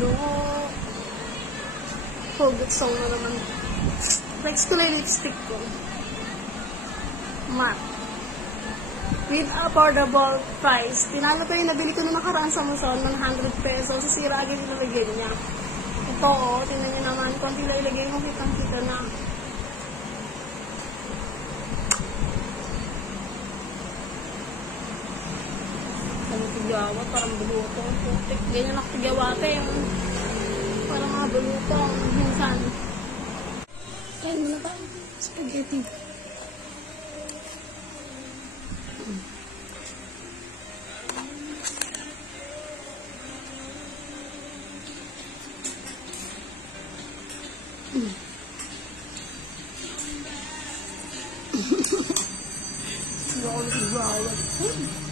No. Hugot song na naman. Next ko na yung lipstick ko. Matte. With affordable price. Tinalo ko yung nabili ko na nakaraan sa Muson, 100 pesos. Sisira agad yung nalagay niya. Ito, oh, tingnan niyo naman. Konti lang ilagay mo, kitang-kita na. Ang tigawat, parang bulutong. Putik. Ganyan ako tigawate. Parang mga bulutong. Minsan. Kain mo na tayo. Spaghetti. Hindi ako nagigawat.